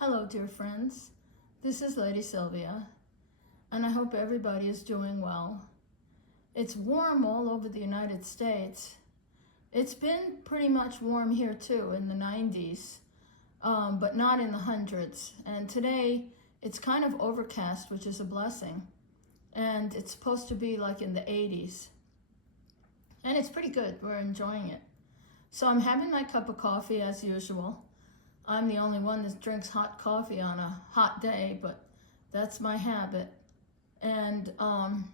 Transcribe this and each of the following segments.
Hello, dear friends. This is Lady Sylvia, and I hope everybody is doing well. It's warm all over the United States. It's been pretty much warm here too, in the 90s, but not in the hundreds. And today, it's kind of overcast, which is a blessing. And it's supposed to be like in the 80s. And it's pretty good. We're enjoying it. So I'm having my cup of coffee as usual. I'm the only one that drinks hot coffee on a hot day, but that's my habit. And I'll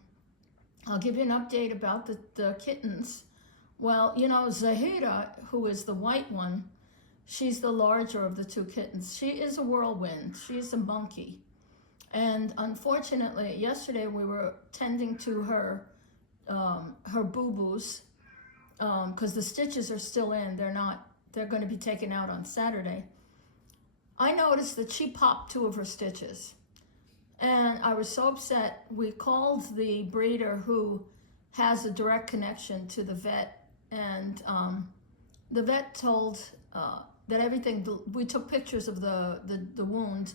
give you an update about the kittens. Well, you know, Zahira, who is the white one, she's the larger of the two kittens. She is a whirlwind. She's a monkey. And unfortunately, yesterday we were tending to her boo-boos because the stitches are still in. They're going to be taken out on Saturday. I noticed that she popped two of her stitches. And I was so upset. We called the breeder who has a direct connection to the vet. And the vet told that everything, we took pictures of the wound.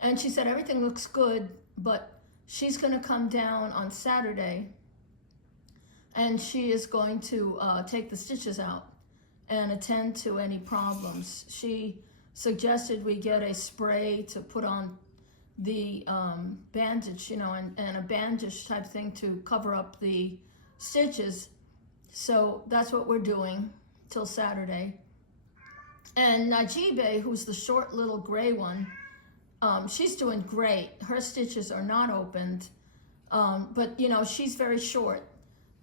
And she said, everything looks good, but she's going to come down on Saturday. And she is going to take the stitches out and attend to any problems. She suggested we get a spray to put on the bandage, you know, and a bandage type thing to cover up the stitches. So that's what we're doing till Saturday. And Najibe, who's the short little gray one, she's doing great. Her stitches are not opened, but you know, she's very short.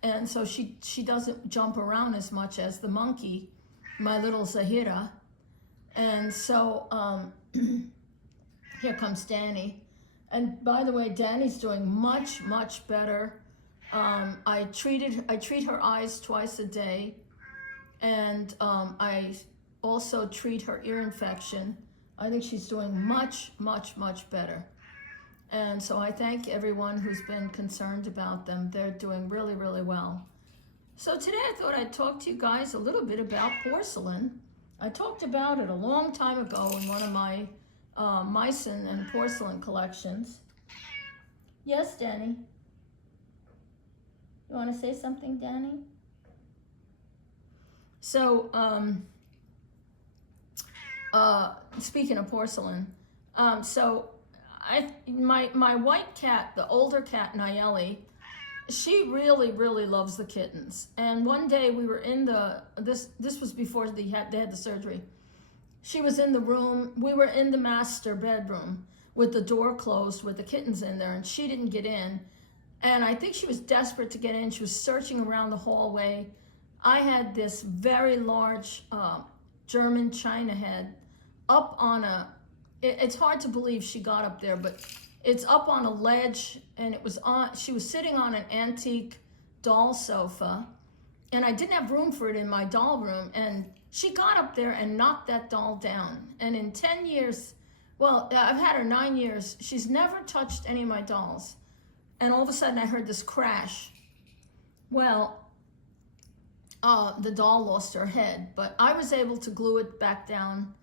And so she doesn't jump around as much as the monkey, my little Zahira. And so here comes Dani. And by the way, Dani's doing much, much better. I treat her eyes twice a day. And I also treat her ear infection. I think she's doing much, much, much better. And so I thank everyone who's been concerned about them. They're doing really, really well. So today I thought I'd talk to you guys a little bit about porcelain. I talked about it a long time ago in one of my Meissen and porcelain collections. Yes, Dani? You want to say something, Dani? So, speaking of porcelain, my white cat, the older cat, Nayeli, she really, really loves the kittens. And one day we were in this was before they had the surgery. She was in the room, we were in the master bedroom with the door closed with the kittens in there, and she didn't get in. And I think she was desperate to get in. She was searching around the hallway. I had this very large German china head up on it's hard to believe she got up there, but it's up on a ledge, and she was sitting on an antique doll sofa, and I didn't have room for it in my doll room, and she got up there and knocked that doll down. And in 10 years, well, I've had her 9 years, she's never touched any of my dolls. And all of a sudden I heard this crash. Well, the doll lost her head, but I was able to glue it back down.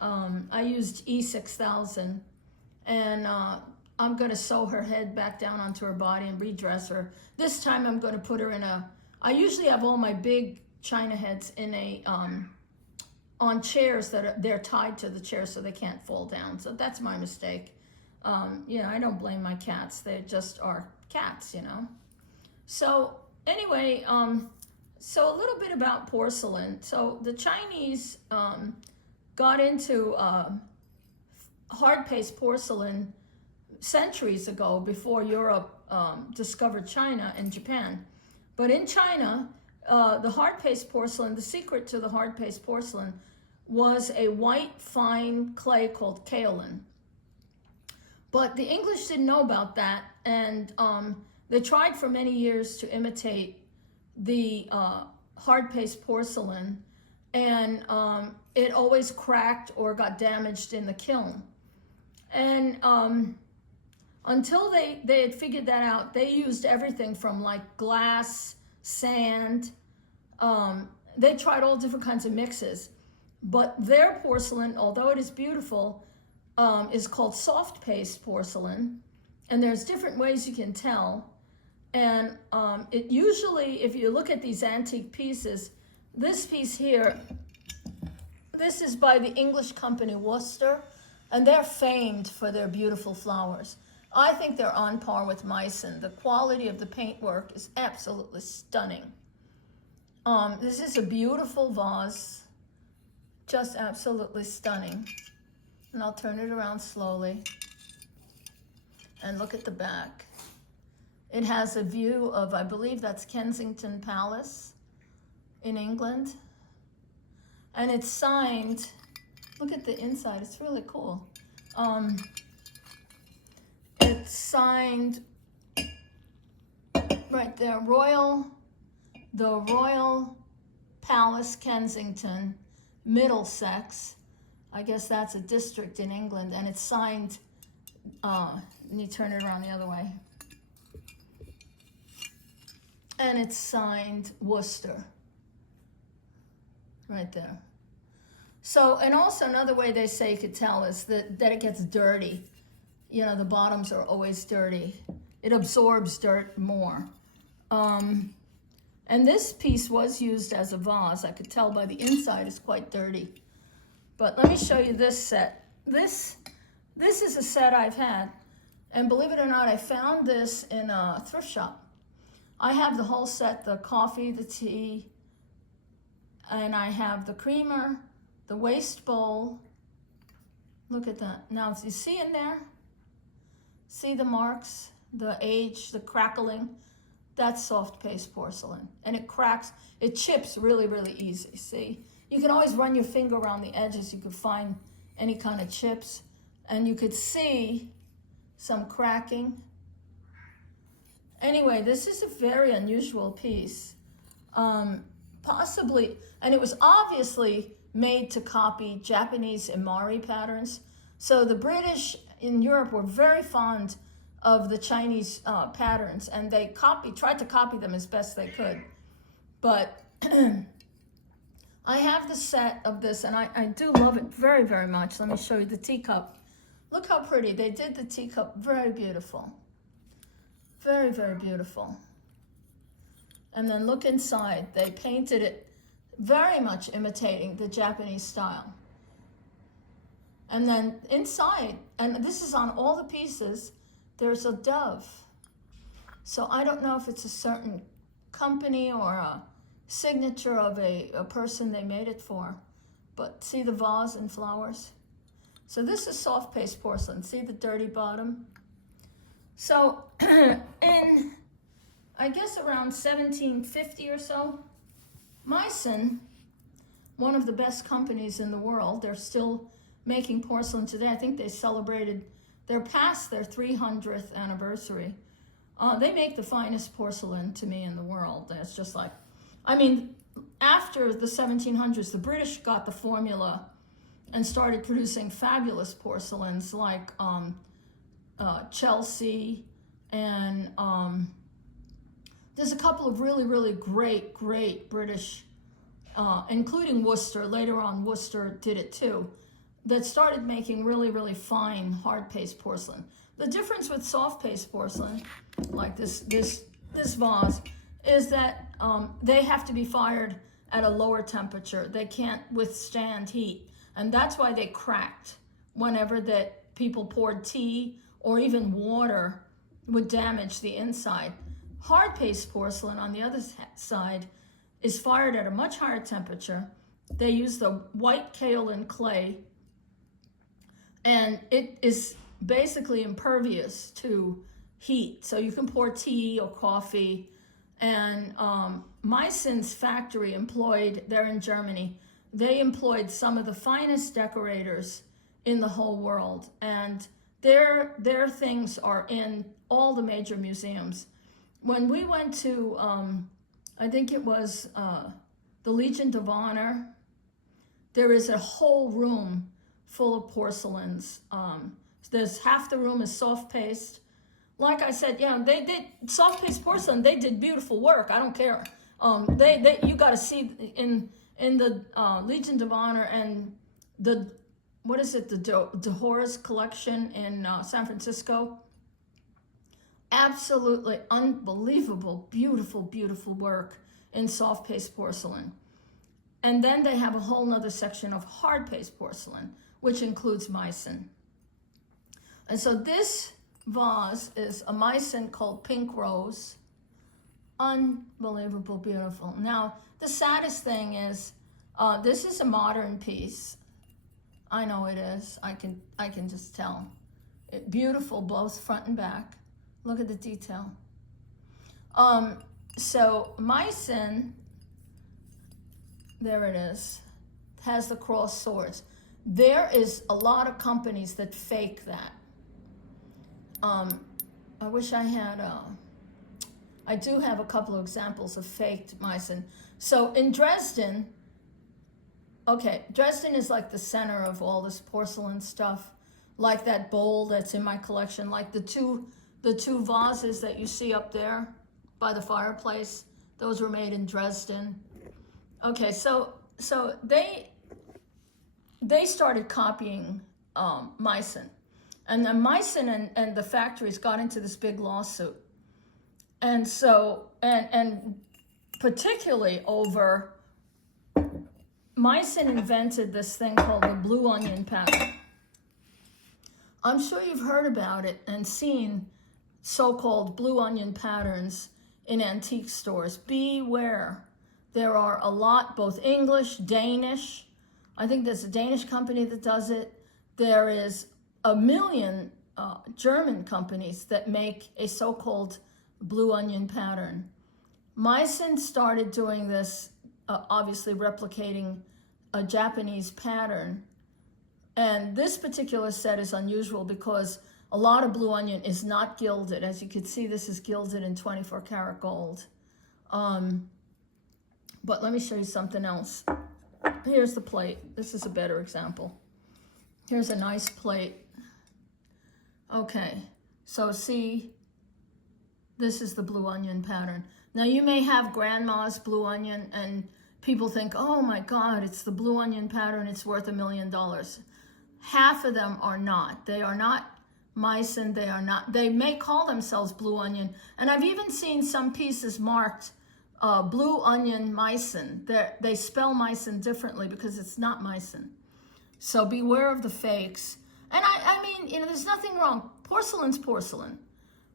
I used E6000, and I'm going to sew her head back down onto her body and redress her. This time I'm going to put her in I usually have all my big china heads in on chairs they're tied to the chair so they can't fall down. So that's my mistake. You know, I don't blame my cats. They just are cats, you know. So anyway, so a little bit about porcelain. So the Chinese got into hard paste porcelain centuries ago, before Europe discovered China and Japan. But in China, the hard paste porcelain, the secret to the hard paste porcelain was a white fine clay called kaolin. But the English didn't know about that, and they tried for many years to imitate the hard paste porcelain, and it always cracked or got damaged in the kiln. And until they had figured that out, they used everything from like glass, sand. They tried all different kinds of mixes. But their porcelain, although it is beautiful, is called soft paste porcelain, and there's different ways you can tell. And it usually, if you look at these antique pieces, this piece here, this is by the English company Worcester, and they're famed for their beautiful flowers. I think they're on par with Meissen. The quality of the paintwork is absolutely stunning. This is a beautiful vase, just absolutely stunning. And I'll turn it around slowly and look at the back. It has a view of, I believe that's Kensington Palace in England. And it's signed, look at the inside, it's really cool. It's signed right there, the Royal Palace, Kensington, Middlesex. I guess that's a district in England, and it's signed, and you turn it around the other way. And it's signed Worcester, right there. So, and also another way they say you could tell is that it gets dirty. You know, the bottoms are always dirty. It absorbs dirt more. And this piece was used as a vase. I could tell by the inside it's quite dirty. But let me show you this set. This is a set I've had. And believe it or not, I found this in a thrift shop. I have the whole set, the coffee, the tea, and I have the creamer, the waste bowl. Look at that. Now, you see in there? See the marks, the age, the crackling? That's soft paste porcelain. And it cracks, it chips really, really easy, see? You can always run your finger around the edges. You could find any kind of chips. And you could see some cracking. Anyway, this is a very unusual piece. Possibly, and it was obviously made to copy Japanese imari patterns. So the British in Europe were very fond of the Chinese patterns, and they tried to copy them as best they could. But I have the set of this, and I do love it very, very much. Let me show you the teacup. Look how pretty. They did the teacup. Very beautiful. Very, very beautiful. And then look inside. They painted it very much imitating the Japanese style. And then inside, and this is on all the pieces, there's a dove. So I don't know if it's a certain company or a signature of a person they made it for. But see the vase and flowers? So this is soft paste porcelain. See the dirty bottom? So in, I guess around 1750 or so, Meissen, one of the best companies in the world, they're still making porcelain today. I think they're past their 300th anniversary. They make the finest porcelain to me in the world. It's just like, I mean, after the 1700s, the British got the formula and started producing fabulous porcelains like Chelsea, and there's a couple of really, really great British, including Worcester. Later on, Worcester did it too, that started making really, really fine hard paste porcelain. The difference with soft paste porcelain, like this vase, is that they have to be fired at a lower temperature. They can't withstand heat, and that's why they cracked whenever that people poured tea or even water would damage the inside. Hard paste porcelain, on the other side, is fired at a much higher temperature. They use the white kaolin clay, and it is basically impervious to heat. So you can pour tea or coffee. And Meissen's factory they're in Germany, they employed some of the finest decorators in the whole world. And their things are in all the major museums. When we went to, I think it was the Legion of Honor, there is a whole room full of porcelains. There's half the room is soft paste. Like I said, yeah, they did soft paste porcelain. They did beautiful work. I don't care. You got to see in the Legion of Honor, and what is it, the DeHora's collection in San Francisco. Absolutely unbelievable, beautiful, beautiful work in soft paste porcelain. And then they have a whole nother section of hard paste porcelain, which includes Meissen. And so this vase is a Meissen called Pink Rose. Unbelievable, beautiful. Now, the saddest thing is, this is a modern piece. I know it is. I can just tell. Beautiful, both front and back. Look at the detail. So Meissen, there it is, has the crossed swords. There is a lot of companies that fake that. I wish I had, I do have a couple of examples of faked Meissen. So in Dresden, okay, Dresden is like the center of all this porcelain stuff, like that bowl that's in my collection, like the two vases that you see up there by the fireplace. Those were made in Dresden. Okay, so they started copying Meissen. And then Meissen and the factories got into this big lawsuit. And so, and particularly over, Meissen invented this thing called the blue onion pattern. I'm sure you've heard about it and seen so-called blue onion patterns in antique stores. Beware. There are a lot, both English, Danish. I think there's a Danish company that does it. There is a million German companies that make a so-called blue onion pattern. Meissen started doing this, obviously replicating a Japanese pattern. And this particular set is unusual because a lot of blue onion is not gilded. As you can see, this is gilded in 24 karat gold. But let me show you something else. Here's the plate. This is a better example. Here's a nice plate. Okay, so see, this is the blue onion pattern. Now you may have grandma's blue onion and people think, oh my God, it's the blue onion pattern, it's worth $1 million. Half of them are not. They are not Meissen, they are not, they may call themselves blue onion. And I've even seen some pieces marked blue onion Meissen. They spell Meissen differently because it's not Meissen. So beware of the fakes. And I mean, you know, there's nothing wrong. Porcelain's porcelain.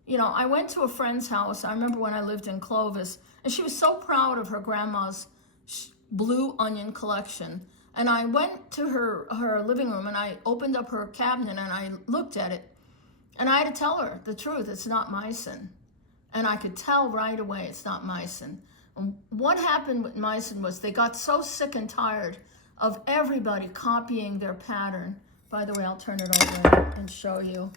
You know, I went to a friend's house. I remember when I lived in Clovis, and she was so proud of her grandma's blue onion collection. And I went to her living room and I opened up her cabinet and I looked at it. And I had to tell her the truth. It's not Meissen. And I could tell right away it's not Meissen. And what happened with Meissen was they got so sick and tired of everybody copying their pattern. By the way, I'll turn it over and show you.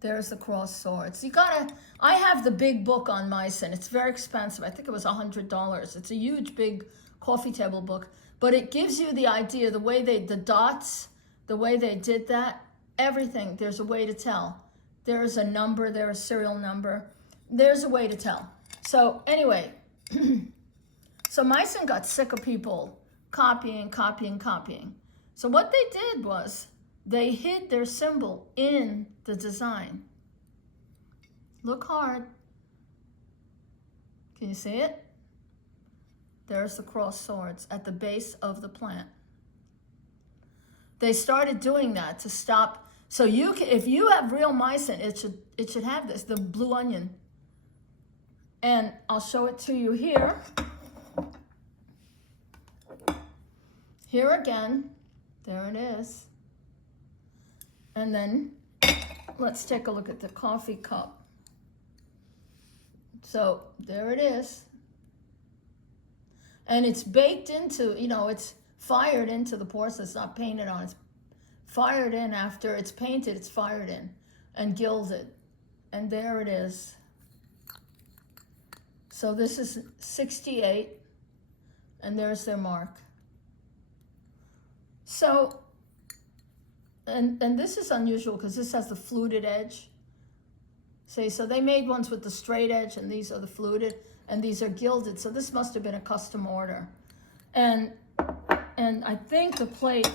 There's the crossed swords. You gotta, I have the big book on Meissen. It's very expensive. I think it was $100. It's a huge, big coffee table book. But it gives you the idea, the way the dots, the way they did that, everything, there's a way to tell. There's a number, there's a serial number. There's a way to tell. So anyway, so Meissen got sick of people copying. So what they did was they hid their symbol in the design. Look hard. Can you see it? There's the crossed swords at the base of the plant. They started doing that to stop. So you can, if you have real Meissen, it should have this, the blue onion. And I'll show it to you here. Here again. There it is. And then let's take a look at the coffee cup. So there it is. And it's baked into, you know, it's fired into the porcelain. It's not painted on. It's fired in after it's painted. It's fired in and gilded. And there it is. So this is 68. And there's their mark. So, and this is unusual because this has the fluted edge. See, so they made ones with the straight edge and these are the fluted and these are gilded. So this must have been a custom order. And I think the plate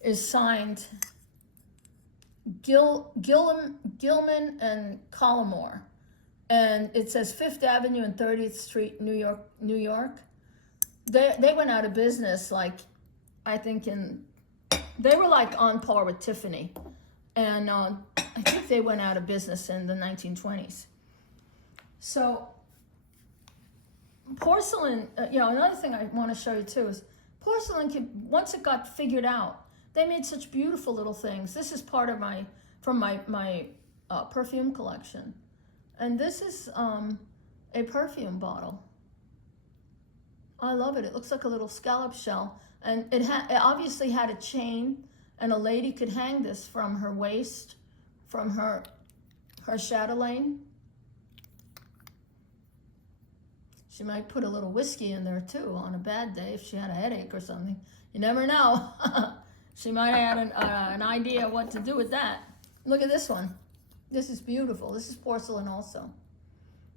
is signed Gilman and Collmore. And it says 5th Avenue and 30th Street, New York, New York. They went out of business, like, I think they were like on par with Tiffany. And I think they went out of business in the 1920s. So porcelain, another thing I want to show you too is porcelain once it got figured out, they made such beautiful little things. This is part of my perfume collection. And this is a perfume bottle. I love it. It looks like a little scallop shell. And it obviously had a chain, and a lady could hang this from her waist, from her chatelaine. She might put a little whiskey in there too on a bad day if she had a headache or something. You never know. She might have had an idea what to do with that. Look at this one. This is beautiful. This is porcelain also,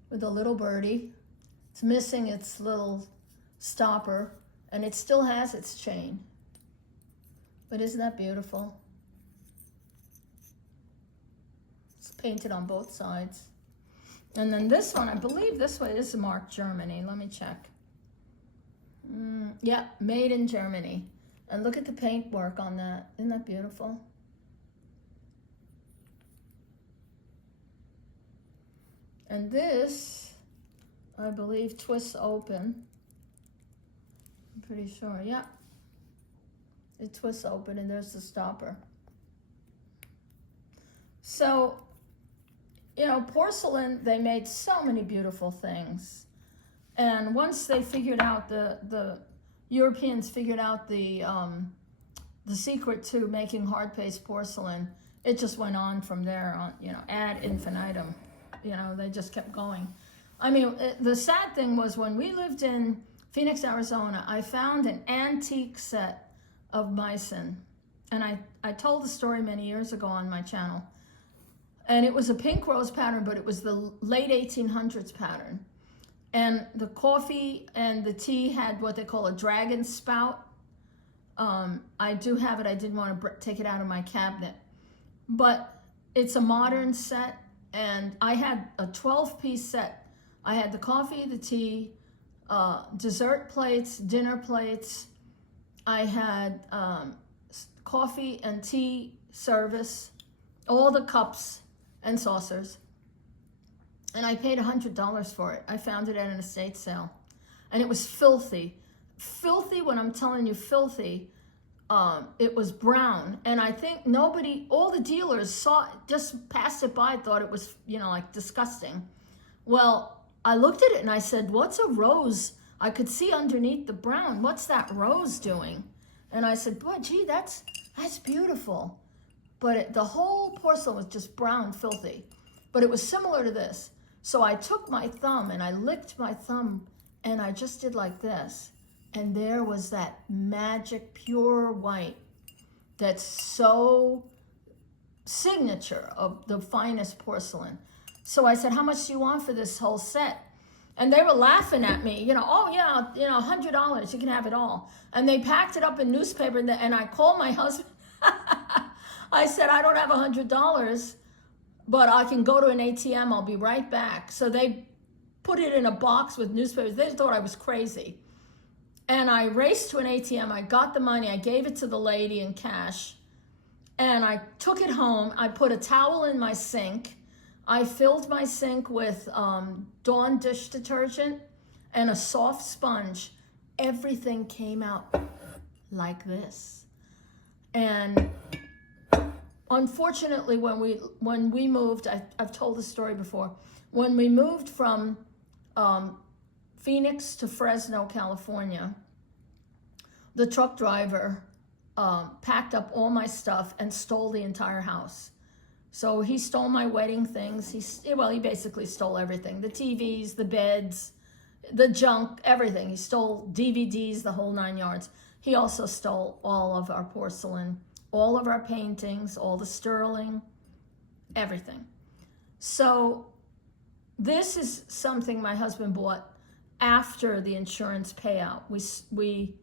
with a little birdie. It's missing its little stopper, and it still has its chain. But isn't that beautiful? It's painted on both sides. And then this one, I believe this one is marked Germany. Let me check. Yeah, made in Germany. And look at the paintwork on that. Isn't that beautiful? And this, I believe, twists open. I'm pretty sure, yeah. It twists open and there's the stopper. So, porcelain, they made so many beautiful things. And once they figured out, the Europeans figured out the secret to making hard paste porcelain, it just went on from there on, ad infinitum. They just kept going. I mean, the sad thing was when we lived in Phoenix, Arizona, I found an antique set of Meissen. And I told the story many years ago on my channel. And it was a pink rose pattern, but it was the late 1800s pattern. And the coffee and the tea had what they call a dragon spout. I do have it. I didn't want to take it out of my cabinet. But it's a modern set. And I had a 12-piece set. I had the coffee, the tea, dessert plates, dinner plates. I had coffee and tea service, all the cups and saucers. And I paid $100 for it. I found it at an estate sale. And it was filthy. Filthy, when I'm telling you filthy, it was brown. And I think all the dealers just passed it by, thought it was, like disgusting. Well, I looked at it and I said, what's a rose? I could see underneath the brown. What's that rose doing? And I said, boy, gee, that's beautiful. But the whole porcelain was just brown, filthy. But it was similar to this. So I took my thumb and I licked my thumb and I just did like this. And there was that magic pure white that's so signature of the finest porcelain. So I said, how much do you want for this whole set? And they were laughing at me, oh yeah, $100, you can have it all. And they packed it up in newspaper and I called my husband. I said, I don't have $100, but I can go to an ATM, I'll be right back. So they put it in a box with newspapers. They thought I was crazy. And I raced to an ATM, I got the money, I gave it to the lady in cash, and I took it home. I put a towel in my sink. I filled my sink with Dawn dish detergent and a soft sponge. Everything came out like this. And unfortunately, when we moved, I've told the story before, when we moved from Phoenix to Fresno, California, the truck driver packed up all my stuff and stole the entire house. So he stole my wedding things. He basically stole everything. The TVs, the beds, the junk, everything. He stole DVDs, the whole 9 yards. He also stole all of our porcelain, all of our paintings, all the sterling, everything. So this is something my husband bought after the insurance payout. We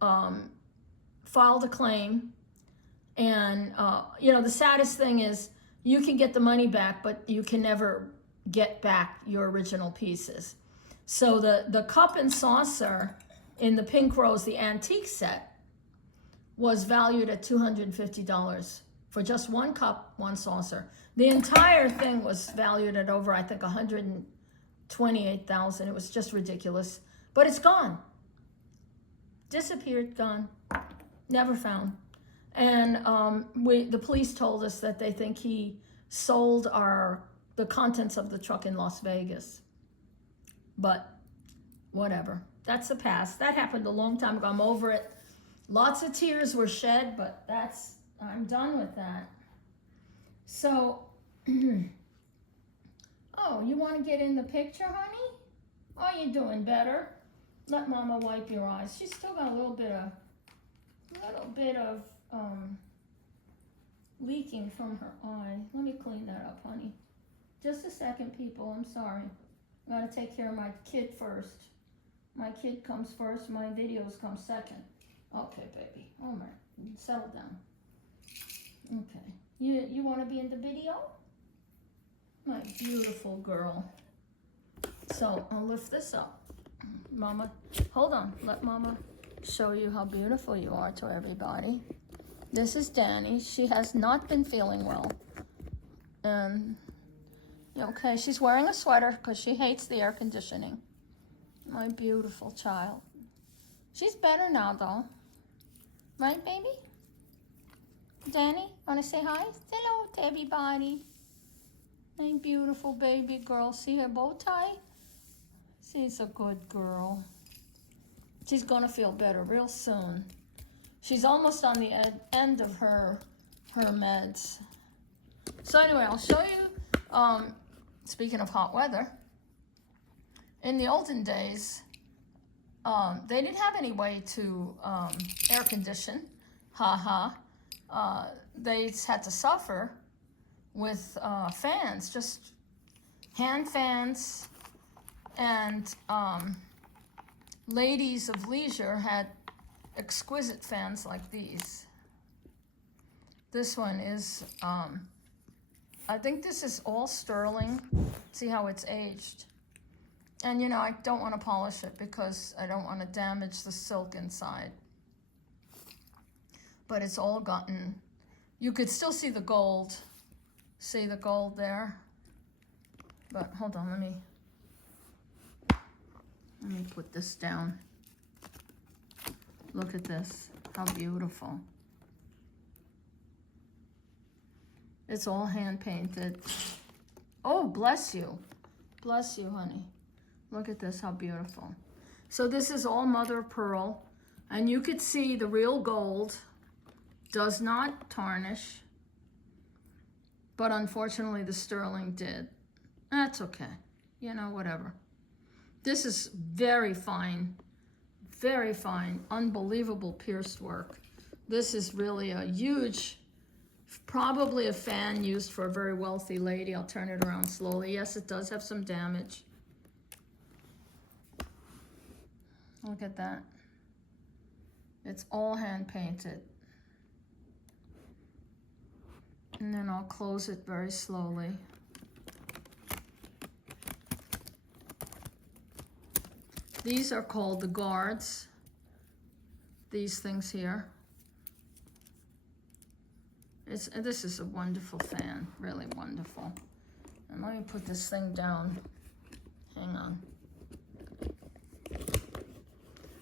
filed a claim, And, you know, the saddest thing is you can get the money back, but you can never get back your original pieces. So the cup and saucer in the Pink Rose, the antique set, was valued at $250 for just one cup, one saucer. The entire thing was valued at over, I think, $128,000. It was just ridiculous. But it's gone. Disappeared, gone. Never found. And the police told us that they think he sold the contents of the truck in Las Vegas. But whatever. That's the past. That happened a long time ago. I'm over it. Lots of tears were shed, but I'm done with that. So, oh, you want to get in the picture, honey? Oh, you're doing better. Let Mama wipe your eyes. She's still got a little bit of leaking from her eye. Let me clean that up, honey. Just a second, people. I'm sorry. I gotta take care of my kid first. My kid comes first. My videos come second. Okay, baby. Oh my, settle down. Okay. You want to be in the video? My beautiful girl. So I'll lift this up. Mama, hold on. Let Mama show you how beautiful you are to everybody. This is Dani. She has not been feeling well. And, okay, she's wearing a sweater because she hates the air conditioning. My beautiful child. She's better now, though. Right, baby? Dani, want to say hi? Hello to everybody. My beautiful baby girl. See her bow tie? She's a good girl. She's going to feel better real soon. She's almost on the end of her meds. So anyway, I'll show you, speaking of hot weather, in the olden days, they didn't have any way to air condition. They had to suffer with fans, just hand fans, and ladies of leisure had exquisite fans like these. This one is, I think this is all sterling. See how it's aged. And you know, I don't want to polish it because I don't want to damage the silk inside. But it's all gotten, you could still see the gold. See the gold there? But hold on, let me put this down. Look at this, how beautiful. It's all hand painted. Oh, bless you. Bless you, honey. Look at this, how beautiful. So this is all mother of pearl, and you could see the real gold does not tarnish, but unfortunately the sterling did. That's okay, you know, whatever. This is very fine, unbelievable pierced work. This is really a huge, probably a fan used for a very wealthy lady. I'll turn it around slowly. Yes, it does have some damage. Look at that. It's all hand painted. And then I'll close it very slowly. These are called the guards. These things here. This is a wonderful fan, really wonderful. And let me put this thing down. Hang on.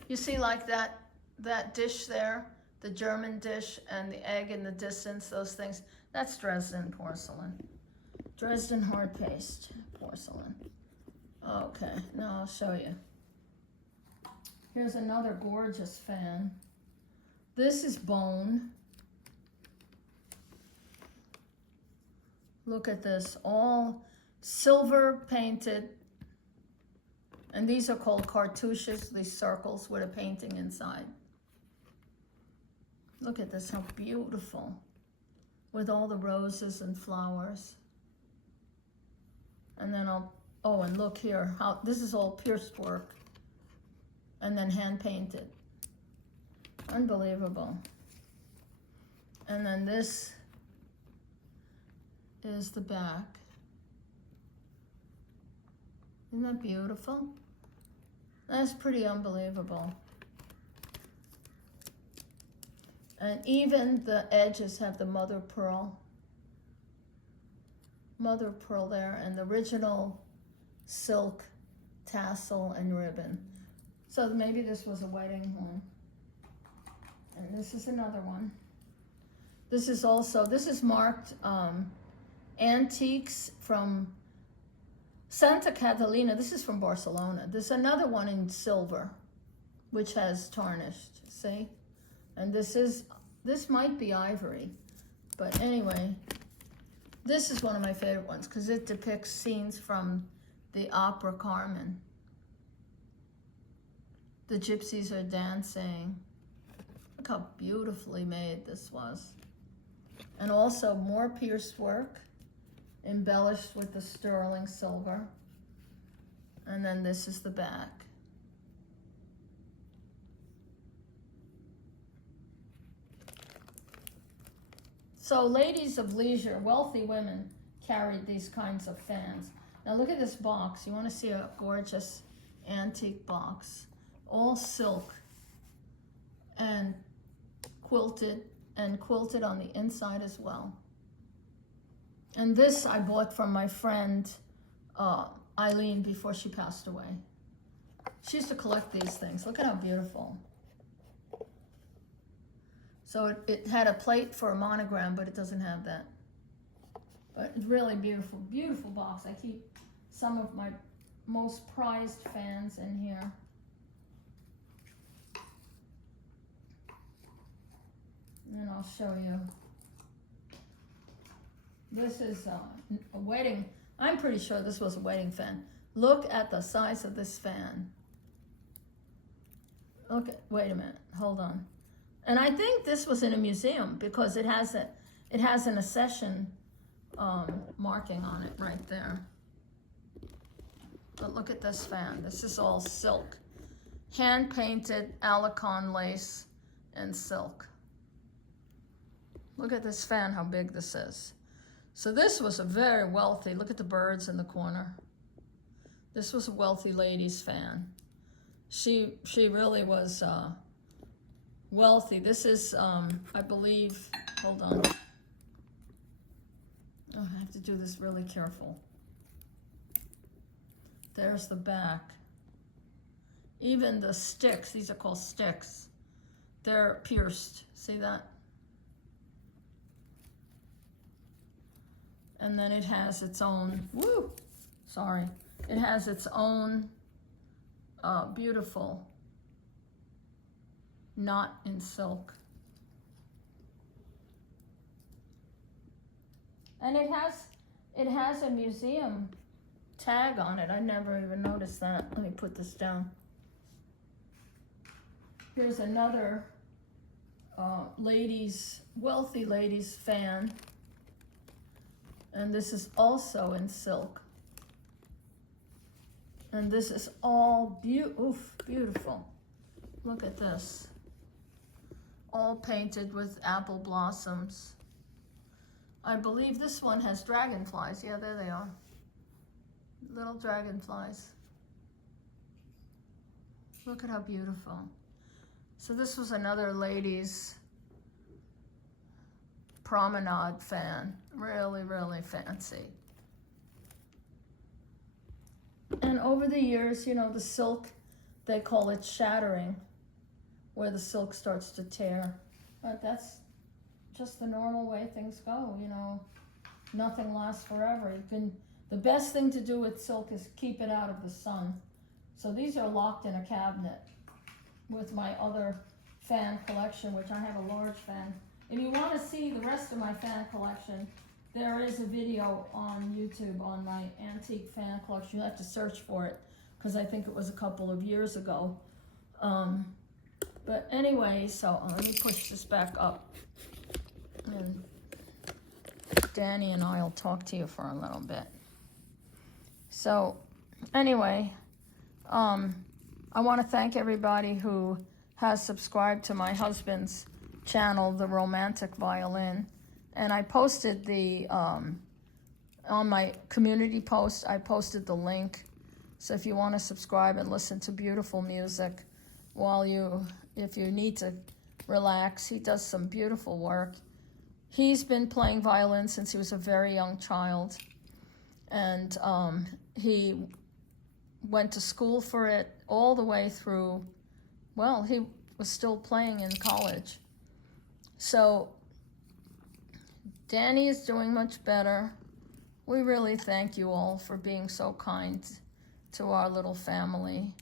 You see like that dish there, the German dish and the egg in the distance, those things, that's Dresden porcelain. Dresden hard paste porcelain. Okay, now I'll show you. Here's another gorgeous fan. This is bone. Look at this, all silver painted. And these are called cartouches, these circles with a painting inside. Look at this, how beautiful. With all the roses and flowers. And then and look here, how this is all pierced work. And then hand painted. Unbelievable. And then this is the back. Isn't that beautiful? That's pretty unbelievable. And even the edges have the mother of pearl there, and the original silk tassel and ribbon. So maybe this was a wedding one. And this is another one. This is marked antiques from Santa Catalina. This is from Barcelona. There's another one in silver, which has tarnished, see? And this might be ivory, but anyway, this is one of my favorite ones because it depicts scenes from the opera Carmen. The gypsies are dancing. Look how beautifully made this was. And also more pierced work, embellished with the sterling silver. And then this is the back. So ladies of leisure, wealthy women carried these kinds of fans. Now look at this box. You want to see a gorgeous antique box. All silk and quilted on the inside as well. And this I bought from my friend Eileen before she passed away. She used to collect these things. Look at how beautiful. So it had a plate for a monogram, but it doesn't have that. But it's really beautiful, beautiful box. I keep some of my most prized fans in here. And I'll show you. This is a wedding. I'm pretty sure this was a wedding fan. Look at the size of this fan. Okay, wait a minute, hold on. And I think this was in a museum because it has an accession marking on it right there. But look at this fan. This is all silk. Hand-painted Alicon lace and silk. Look at this fan, how big this is. So this was a very wealthy, look at the birds in the corner. This was a wealthy lady's fan. She really was wealthy. This is, I believe, hold on. Oh, I have to do this really careful. There's the back. Even the sticks, these are called sticks. They're pierced, see that? And then it has its own, it has its own beautiful knot in silk. And it has a museum tag on it. I never even noticed that. Let me put this down. Here's another wealthy ladies fan. And this is also in silk. And this is all beautiful. Look at this. All painted with apple blossoms. I believe this one has dragonflies. Yeah, there they are. Little dragonflies. Look at how beautiful. So this was another ladies' promenade fan. Really, really fancy. And over the years, you know, the silk, they call it shattering, where the silk starts to tear. But that's just the normal way things go, you know. Nothing lasts forever. The best thing to do with silk is keep it out of the sun. So these are locked in a cabinet with my other fan collection, which I have a large fan. If you want to see the rest of my fan collection, there is a video on YouTube on my antique fan collection. You have to search for it because I think it was a couple of years ago. But anyway, so let me push this back up. And Dani and I will talk to you for a little bit. So anyway, I want to thank everybody who has subscribed to my husband's channel, The Romantic Violin, and I posted the, on my community post, I posted the link. So if you want to subscribe and listen to beautiful music if you need to relax, he does some beautiful work. He's been playing violin since he was a very young child, and he went to school for it all the way through, well, he was still playing in college. So Dani is doing much better. We really thank you all for being so kind to our little family.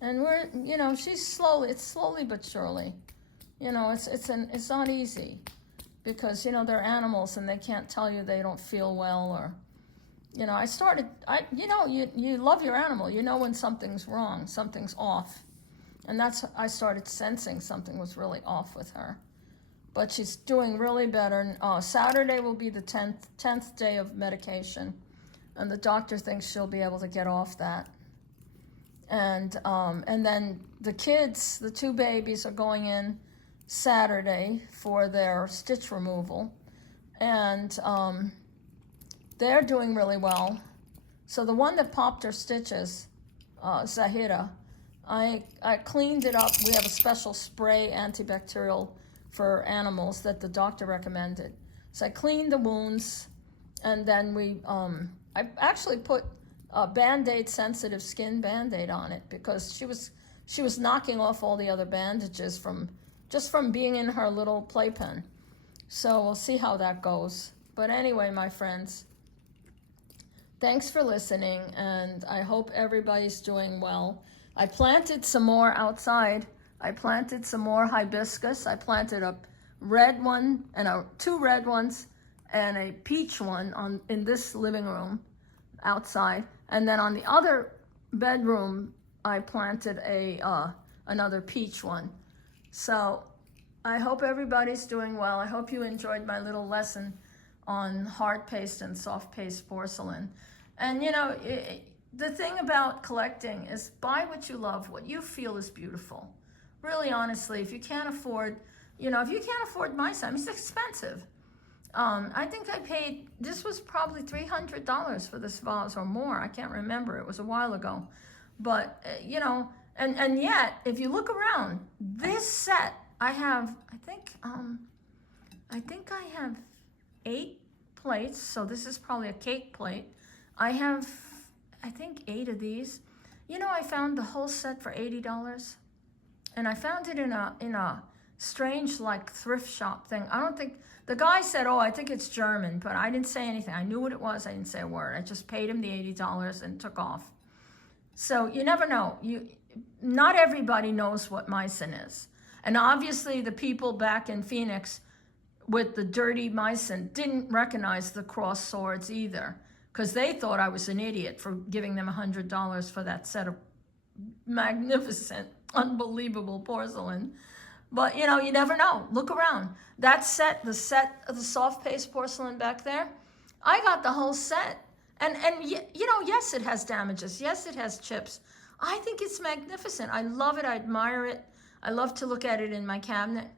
And we're, it's slowly but surely. It's not easy because, they're animals and they can't tell you they don't feel well or, you love your animal. You know when something's wrong, something's off. And I started sensing something was really off with her. But she's doing really better. Saturday will be the 10th day of medication. And the doctor thinks she'll be able to get off that. And then the kids, the 2 babies, are going in Saturday for their stitch removal. And they're doing really well. So the one that popped her stitches, Zahira, I cleaned it up. We have a special spray antibacterial for animals that the doctor recommended. So I cleaned the wounds, and then I actually put a Band-Aid, sensitive skin Band-Aid on it because she was knocking off all the other bandages from being in her little playpen. So we'll see how that goes. But anyway, my friends, thanks for listening, and I hope everybody's doing well. I planted some more outside. I planted some more hibiscus. I planted a red one and 2 red ones and a peach one in this living room outside. And then on the other bedroom, I planted another peach one. So I hope everybody's doing well. I hope you enjoyed my little lesson on hard paste and soft paste porcelain. And the thing about collecting is buy what you love, what you feel is beautiful. Really, honestly, if you can't afford, my size, it's expensive. I think I paid, this was probably $300 for this vase or more. I can't remember. It was a while ago. But, and yet, if you look around, this set, I have, I think I have 8 plates. So this is probably a cake plate. I have, I think 8 of these. I found the whole set for $80. And I found it in a strange, thrift shop thing. I don't think, the guy said, I think it's German, but I didn't say anything. I knew what it was. I didn't say a word. I just paid him the $80 and took off. So you never know. Not everybody knows what Meissen is. And obviously the people back in Phoenix with the dirty Meissen didn't recognize the cross swords either, because they thought I was an idiot for giving them $100 for that set of magnificent, unbelievable porcelain. But, you never know. Look around. That set, the set of the soft paste porcelain back there, I got the whole set. And yes, it has damages. Yes, it has chips. I think it's magnificent. I love it. I admire it. I love to look at it in my cabinet.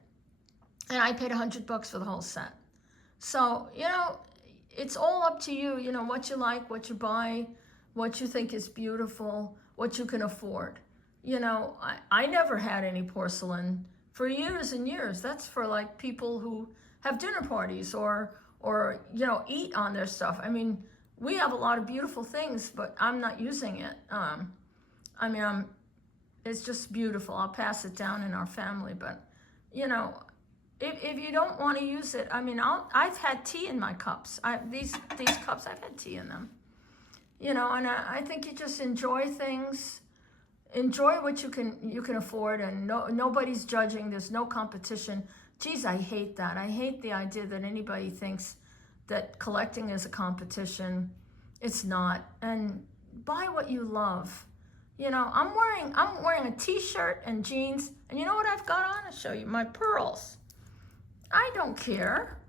And I paid $100 for the whole set. So, it's all up to you, what you like, what you buy, what you think is beautiful, what you can afford. I never had any porcelain for years and years. That's for people who have dinner parties or eat on their stuff. I mean, we have a lot of beautiful things, but I'm not using it. It's just beautiful. I'll pass it down in our family, but if you don't want to use it, I've had tea in my cups. These cups, I've had tea in them. And I think you just enjoy things. Enjoy what you can afford, and nobody's judging. There's no competition. Geez, I hate that. I hate the idea that anybody thinks that collecting is a competition. It's not. And buy what you love. I'm wearing a t-shirt and jeans, and you know what I've got on? I'll show you my pearls. I don't care.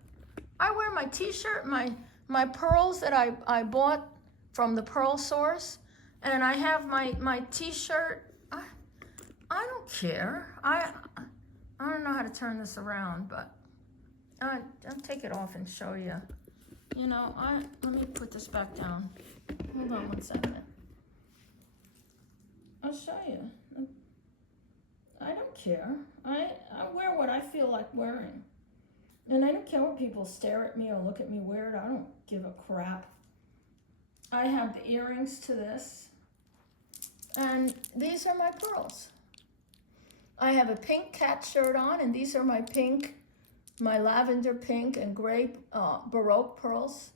I wear my t-shirt, my pearls that I bought from the pearl source. And I have my t-shirt. I don't care. I don't know how to turn this around, but I'll take it off and show you. You know, let me put this back down. Hold on 1 second. I'll show you. I don't care. I wear what I feel like wearing. And I don't care when people stare at me or look at me weird. I don't give a crap. I have the earrings to this. And these are my pearls. I have a pink cat shirt on, and these are my lavender pink and gray Baroque pearls.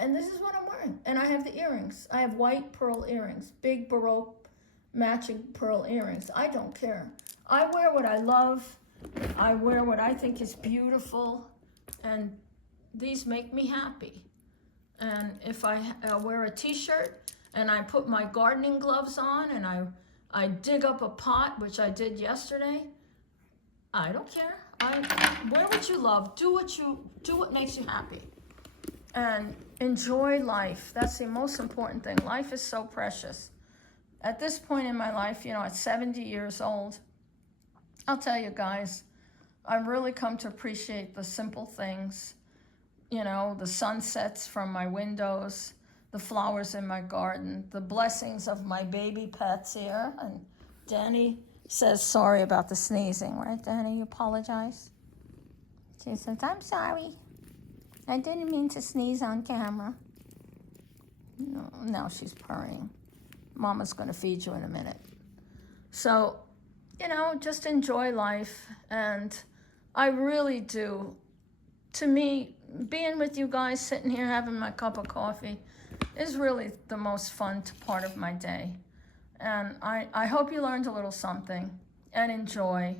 And this is what I'm wearing. And I have the earrings. I have white pearl earrings, big Baroque matching pearl earrings. I don't care. I wear what I love. I wear what I think is beautiful. And these make me happy. And if I wear a t-shirt and I put my gardening gloves on and I dig up a pot, which I did yesterday, I don't care. I wear what you love. Do what makes you happy. And enjoy life. That's the most important thing. Life is so precious. At this point in my life, you know, at 70 years old, I'll tell you guys, I've really come to appreciate the simple things. You know, the sunsets from my windows, the flowers in my garden, the blessings of my baby pets here. And Dani says sorry about the sneezing, right, Dani? You apologize? She says, I'm sorry. I didn't mean to sneeze on camera. No, now she's purring. Mama's going to feed you in a minute. So, you know, just enjoy life. And I really do. To me, being with you guys, sitting here having my cup of coffee is really the most fun part of my day. And I hope you learned a little something and enjoy.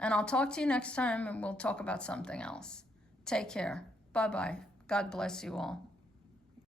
And I'll talk to you next time and we'll talk about something else. Take care. Bye-bye. God bless you all.